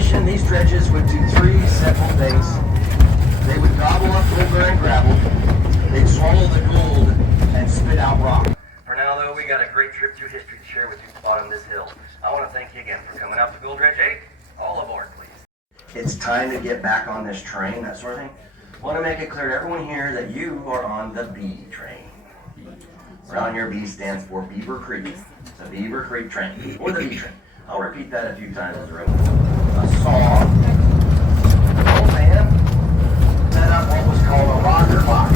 operation, these dredges would do three simple things. They would gobble up gold-bearing gravel, they'd swallow the gold, and spit out rock. For now, though, we got a great trip through history to share with you bottom this hill. I want to thank you again for coming out to Gold Dredge 8. All aboard, please. It's time to get back on this train, that sort of thing. I want to make it clear to everyone here that you are on the B train. Around your B stands for Beaver Creek. It's a Beaver Creek train, or the B train. I'll repeat that a few times as a room. A saw, an old man, set up what was called a rocker box,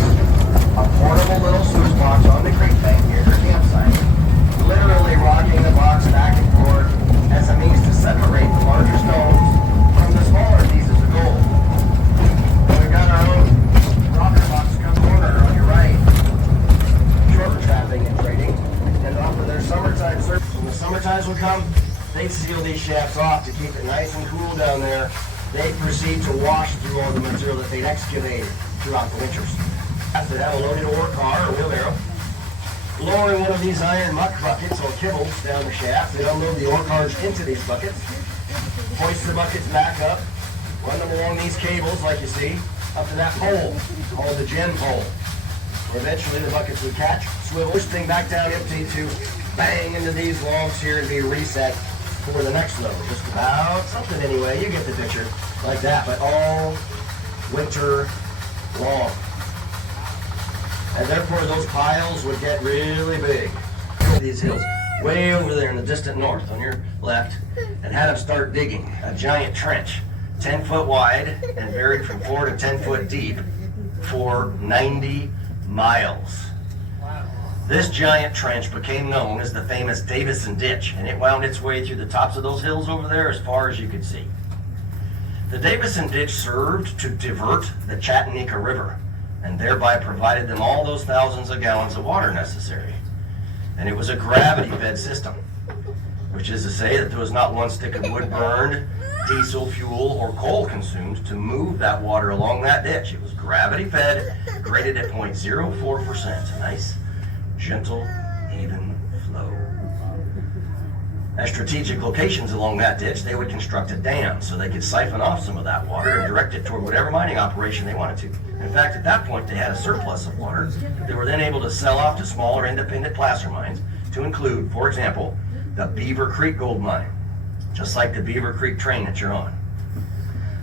a portable little sluice box on the creek bank near their campsite, literally rocking the box back and forth as a means to separate the larger stones from the smaller pieces of gold. We've got our own rocker box come corner on your right, short trapping and trading, and offer their summertime service. When the summertimes would come, they'd seal these shafts off to keep it nice and cool down there. They'd proceed to wash through all the material that they'd excavated throughout the winters. They'd have a loaded ore car or wheelbarrow, lowering one of these iron muck buckets or kibbles down the shaft. They'd unload the ore cars into these buckets, hoist the buckets back up, run them along these cables like you see, up to that pole called the gin pole. Eventually the buckets would catch, swivel this thing back down empty to bang into these logs here and be reset for the next load. Just about something anyway, you get the picture, like that, but all winter long. And therefore those piles would get really big. These hills, way over there in the distant north on your left, and had them start digging a giant trench, 10 foot wide and buried from 4 to 10 foot deep for 90 miles. This giant trench became known as the famous Davison Ditch, and it wound its way through the tops of those hills over there as far as you could see. The Davison Ditch served to divert the Chattanooga River, and thereby provided them all those thousands of gallons of water necessary. And it was a gravity-fed system, which is to say that there was not one stick of wood burned, diesel fuel, or coal consumed to move that water along that ditch. It was gravity-fed, graded at 0.04%. Nice, gentle, even flow. At strategic locations along that ditch, they would construct a dam so they could siphon off some of that water and direct it toward whatever mining operation they wanted to. In fact, at that point, they had a surplus of water that they were then able to sell off to smaller independent placer mines to include, for example, the Beaver Creek gold mine, just like the Beaver Creek train that you're on.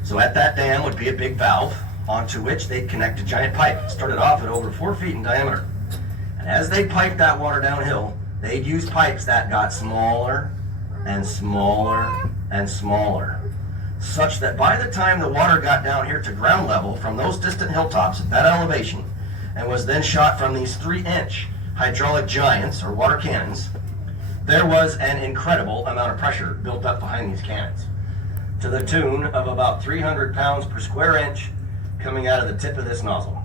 So at that dam would be a big valve onto which they'd connect a giant pipe. It started off at over 4 feet in diameter. And as they piped that water downhill, they'd use pipes that got smaller and smaller and smaller, such that by the time the water got down here to ground level from those distant hilltops at that elevation and was then shot from these 3-inch hydraulic giants or water cannons, there was an incredible amount of pressure built up behind these cannons, to the tune of about 300 pounds per square inch coming out of the tip of this nozzle.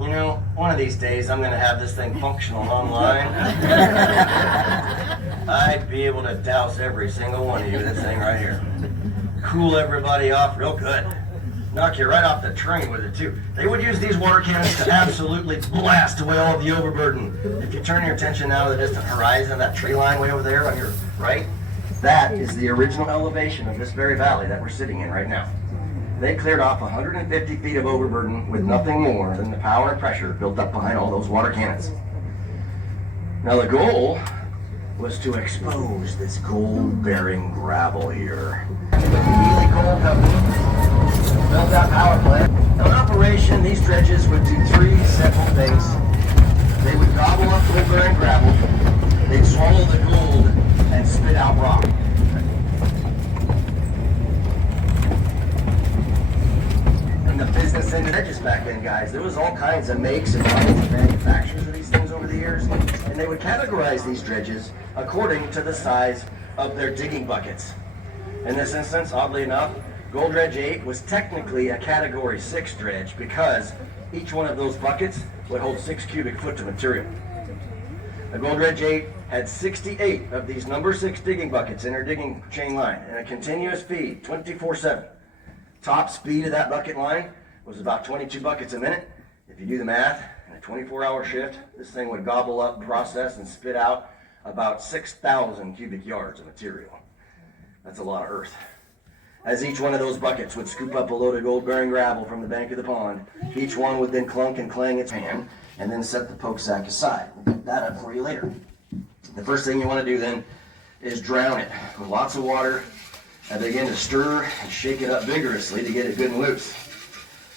You know, one of these days I'm going to have this thing functional online. I'd be able to douse every single one of you with this thing right here. Cool everybody off real good. Knock you right off the train with it too. They would use these water cannons to absolutely blast away all of the overburden. If you turn your attention now to the distant horizon, that tree line way over there on your right, that is the original elevation of this very valley that we're sitting in right now. They cleared off 150 feet of overburden with nothing more than the power and pressure built up behind all those water cannons. Now the goal was to expose this gold-bearing gravel here. The Healy Coal Company built that power plant. On operation, these dredges would do three simple things. They would gobble up gold-bearing gravel, they'd swallow the gold, and spit out rock. The business end of dredges back then, guys. There was all kinds of makes and models and manufacturers of these things over the years, and they would categorize these dredges according to the size of their digging buckets. In this instance, oddly enough, Gold Dredge 8 was technically a Category 6 dredge because each one of those buckets would hold 6 cubic foot of material. The Gold Dredge 8 had 68 of these number 6 digging buckets in her digging chain line and a continuous feed 24/7. Top speed of that bucket line was about 22 buckets a minute. If you do the math, in a 24-hour shift, this thing would gobble up, process, and spit out about 6,000 cubic yards of material. That's a lot of earth. As each one of those buckets would scoop up a load of gold-bearing gravel from the bank of the pond, each one would then clunk and clang its pan and then set the poke sack aside. We'll pick that up for you later. The first thing you want to do then is drown it with lots of water and begin to stir and shake it up vigorously to get it good and loose.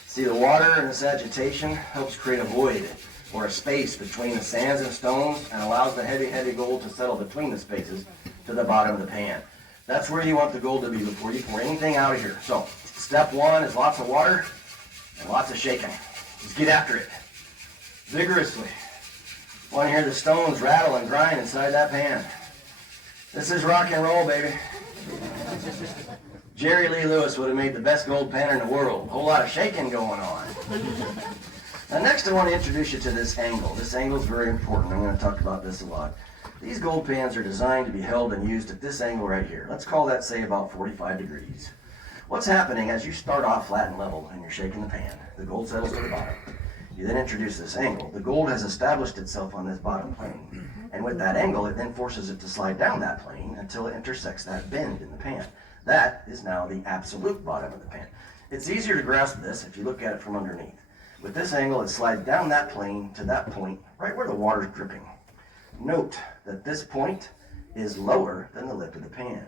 See, the water and this agitation helps create a void or a space between the sands and stones and allows the heavy gold to settle between the spaces to the bottom of the pan. That's where you want the gold to be before you pour anything out of here. So, step one is lots of water and lots of shaking. Just get after it vigorously. Want to hear the stones rattle and grind inside that pan. This is rock and roll, baby. Jerry Lee Lewis would have made the best gold panner in the world. A whole lot of shaking going on. Now next I want to introduce you to this angle. This angle is very important. I'm going to talk about this a lot. These gold pans are designed to be held and used at this angle right here. Let's call that, say, about 45 degrees. What's happening as you start off flat and level and you're shaking the pan, the gold settles to the bottom. You then introduce this angle. The gold has established itself on this bottom plane. And with that angle, it then forces it to slide down that plane until it intersects that bend in the pan. That is now the absolute bottom of the pan. It's easier to grasp this if you look at it from underneath. With this angle, it slides down that plane to that point, right where the water's dripping. Note that this point is lower than the lip of the pan.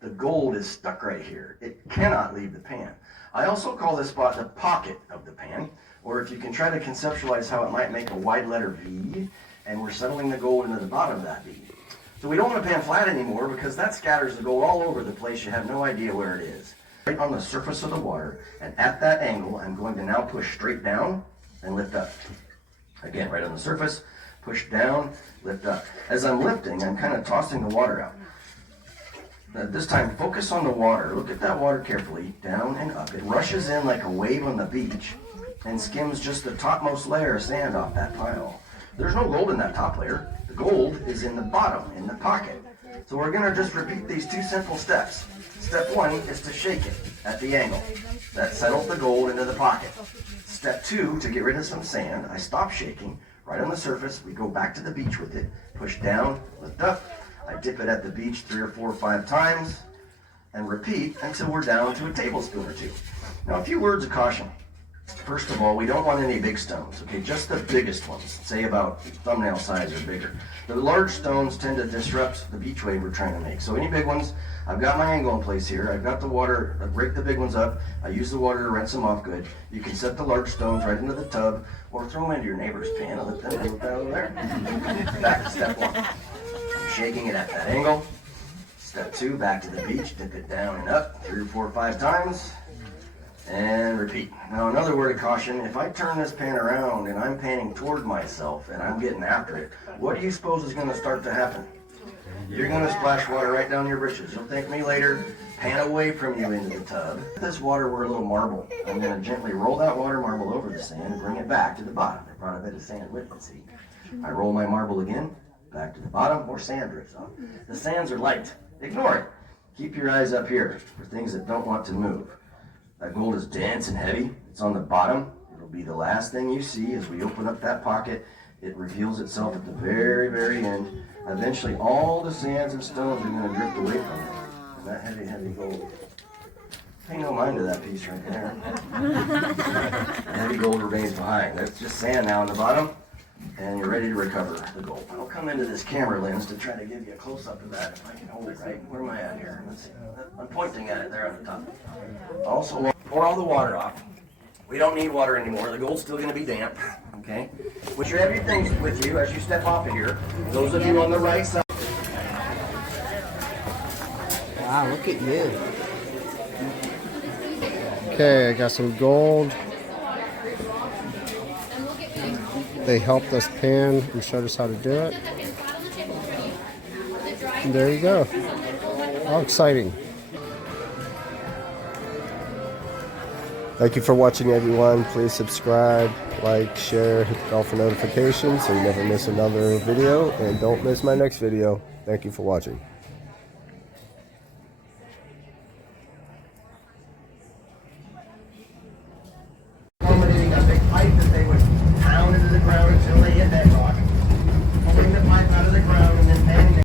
The gold is stuck right here. It cannot leave the pan. I also call this spot the pocket of the pan, or if you can try to conceptualize how it might make a wide letter V, and we're settling the gold into the bottom of that V. So we don't want to pan flat anymore because that scatters the gold all over the place. You have no idea where it is. Right on the surface of the water, and at that angle, I'm going to now push straight down and lift up. Again, right on the surface, push down, lift up. As I'm lifting, I'm kind of tossing the water out. This time, focus on the water. Look at that water carefully, down and up. It rushes in like a wave on the beach and skims just the topmost layer of sand off that pile. There's no gold in that top layer. The gold is in the bottom, in the pocket. So we're going to just repeat these two simple steps. Step one is to shake it at the angle. That settles the gold into the pocket. Step two, to get rid of some sand, I stop shaking. Right on the surface, we go back to the beach with it. Push down, lift up. I dip it at the beach 3 or 4 or 5 times and repeat until we're down to a tablespoon or 2. Now, a few words of caution. First of all, we don't want any big stones, okay? Just the biggest ones, say about thumbnail size or bigger. The large stones tend to disrupt the beach wave we're trying to make. So any big ones, I've got my angle in place here. I've got the water, I break the big ones up. I use the water to rinse them off good. You can set the large stones right into the tub or throw them into your neighbor's pan and let them do that over there. Back to step one. Shaking it at that angle. Step two, back to the beach, dip it down and up 3 or 4 or 5 times. And repeat. Now another word of caution, if I turn this pan around and I'm panning toward myself and I'm getting after it, what do you suppose is going to start to happen? You're going to splash water right down your britches. You'll thank me later, pan away from you into the tub. If this water were a little marble, I'm going to gently roll that water marble over the sand and bring it back to the bottom. I brought a bit of sand with me, see? I roll my marble again, back to the bottom, more sand drifts off. The sands are light. Ignore it. Keep your eyes up here for things that don't want to move. That gold is dense and heavy. It's on the bottom. It'll be the last thing you see as we open up that pocket. It reveals itself at the very end. Eventually, all the sands and stones are going to drift away from it. And that heavy gold. Pay no mind to that piece right there. The heavy gold remains behind. That's just sand now on the bottom. And you're ready to recover the gold. I'll come into this camera lens to try to give you a close-up of that, if I can hold it right. Where am I at here? Let's see. I'm pointing at it there on the top. Also, pour all the water off. We don't need water anymore. The gold's still going to be damp, okay? But you have your things with you as you step off of here. Those of you on the right side. Wow, look at you. Okay, I got some gold. They helped us pan and showed us how to do it. And there you go. How exciting. Thank you for watching, everyone. Please subscribe, like, share, hit the bell for notifications so you never miss another video. And don't miss my next video. Thank you for watching.